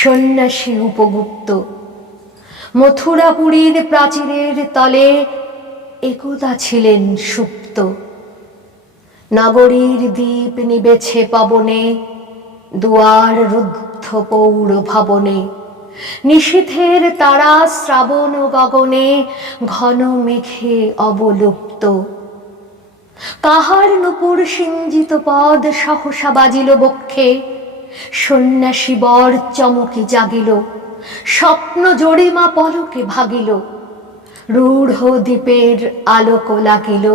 সন্ন্যাসী উপগুপ্ত মথুরাপুরীর প্রাচীরের তলে একদা ছিলেন সুপ্ত। নগরীর দীপ নিবেছে পবনে, দুয়ার রুদ্ধ পৌর ভবনে। নিশীথের তারা শ্রাবণ গগনে, ঘন মেঘে অবলুপ্ত। কাহার নূপুর সিঞ্জিত পদ সহসা বাজিল বক্ষে, সন্ন্যাসী বর চমকে জাগিল, স্বপ্ন জরিমা পলকে ভাগিল। রূঢ় দ্বীপের আলোক লাগিল,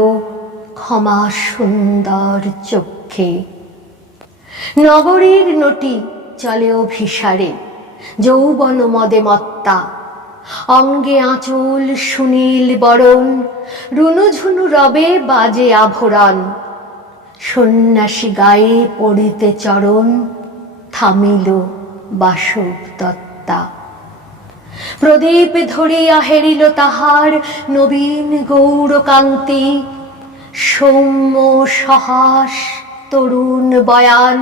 ক্ষমা সুন্দর চক্ষে। নগরীর নটি চলে অভিসারে, যৌবন মদে মত্তা। অঙ্গে আঁচল সুনীল বরণ, রুনুঝুনু রবে বাজে আভরণ। সন্ন্যাসী গায়ে পড়িতে চরণ, থামিল বাসব দত্তা। প্রদীপ ধরিয়া হেরিল তাহার নবীন গৌরকান্তি। সৌম্য সহাস তরুণ বয়ান,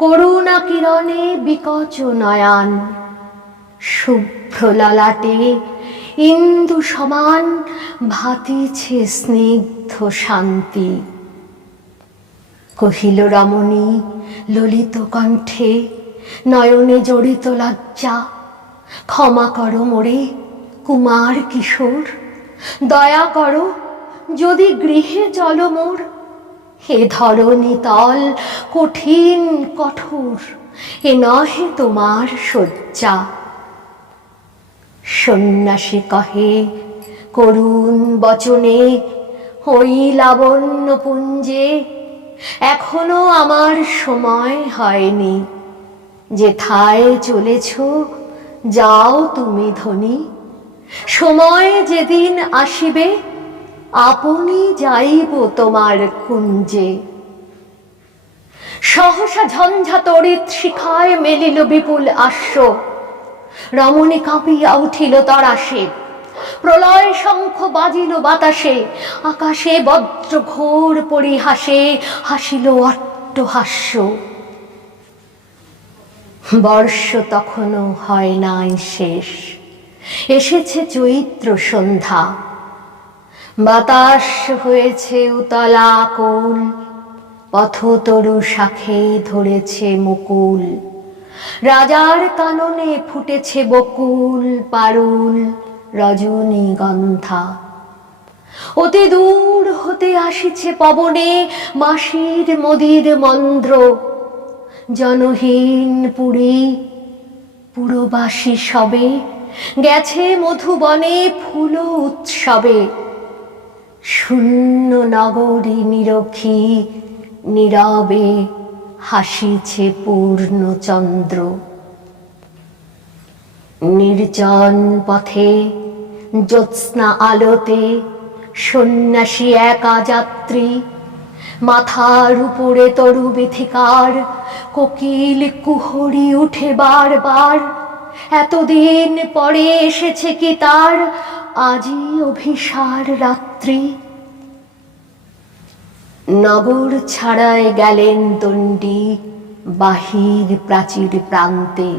করুণা কিরণে বিকচ নয়ান। শুভ্র ললাটে ইন্দু সমান, ভাতিছে স্নিগ্ধ শান্তি। কহিল রমণী ললিত কণ্ঠে, নয়নে জড়িত লজ্জা। ক্ষমা করো মোরে কুমার কিশোর, দয়া করো যদি গৃহে চলো মোর। হে ধরণী তল কঠিন কঠোর, এ নহে তোমার শয্যা। সন্ন্যাসী কহে করুণ বচনে, ওই লাবণ্য পুঞ্জে এখনো আমার সময় হয়নি। যেথায় চলেছ যাও তুমি ধনী, সময় যেদিন আসিবে আপনি যাইব তোমার কুঞ্জে। সহসা ঝঞ্ঝা তড়িৎ শিখায় মেলিল বিপুল আশ্ব। রমণী কাঁপিয়া উঠিল তরাসে, প্রলয় শঙ্খ বাজিল বাতাসে। আকাশে বজ্র ঘোর পরিহাসে, হাসিল অট্টহাস্য। বর্ষ তখনও হয় নাই শেষ, এসেছে চৈত্র সন্ধ্যা। বাতাস হয়েছে উতলা আকুল, পথতরু শাখে ধরেছে মুকুল। রাজার কাননে ফুটেছে বকুল, পারুল রজনীগন্ধা। অতি দূর হতে আসিছে পবনে মাসির মদির মন্দ্র। জনহীন পুরী পুরবাসী সবে, গেছে মধুবনে ফুল উৎসবে। শূন্য নগরী নিরখী নীরবে, হাসিছে পূর্ণচন্দ্র। নির্জন পথে জ্যোৎস্না আলোতে, সন্ন্যাসী একা যাত্রী। মাথার উপরে তরু বিথিকার, কোকিল কুহরি উঠে বারবার। এতদিন পরে এসেছে কি তার, আজই অভিসার রাত্রি। নগর ছাড়ায় গেলেন দণ্ডী, বাহির প্রাচীর প্রান্তে।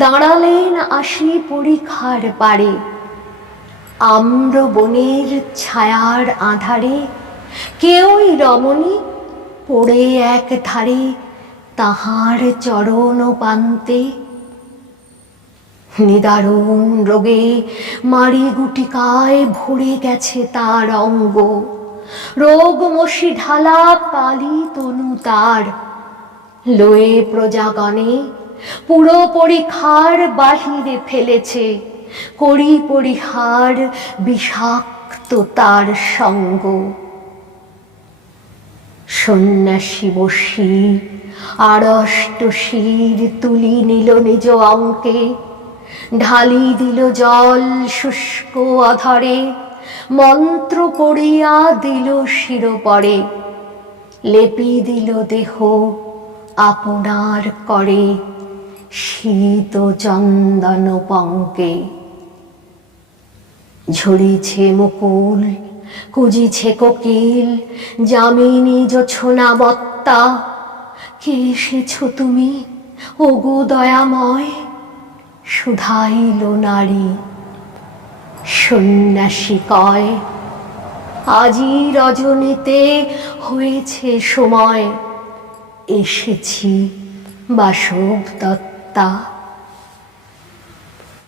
দাঁড়ালেন আসি পরিখার পারে, আম্র বনের ছায়ার আধারে। কেউই রমণী পড়ে এক ধারে, তাহার চরণ পান্তে। নিদারুণ রোগে মারি গুটিকায় ভরে গেছে তার অঙ্গ। রোগ মশি ঢালা কালী তনু তার। লয়ে প্রজাগণে পুরো পরিখার বাহিরে ফেলেছে, করি পরিহার বিষাক্ত তার সঙ্গ। সন্ন্যাসী বসি আড়ষ্ট শির তুলি নিল নিজ অঙ্কে। ঢালি দিল জল শুষ্ক অধরে, মন্ত্র পড়িয়া দিল শিরোপরে। লেপি দিল দেহ আপনার করে, শীত চন্দন পঙ্কে। ঝরিছে মুকুল কুজিছে কোকিল, যামিনী জোছনা বত্তা। কে এসেছ তুমি ওগো দয়াময় শুধাইল নারী। সন্ন্যাসী কয়, আজি রজনীতে হয়েছে সময়, এসেছি বাসব দত্তা।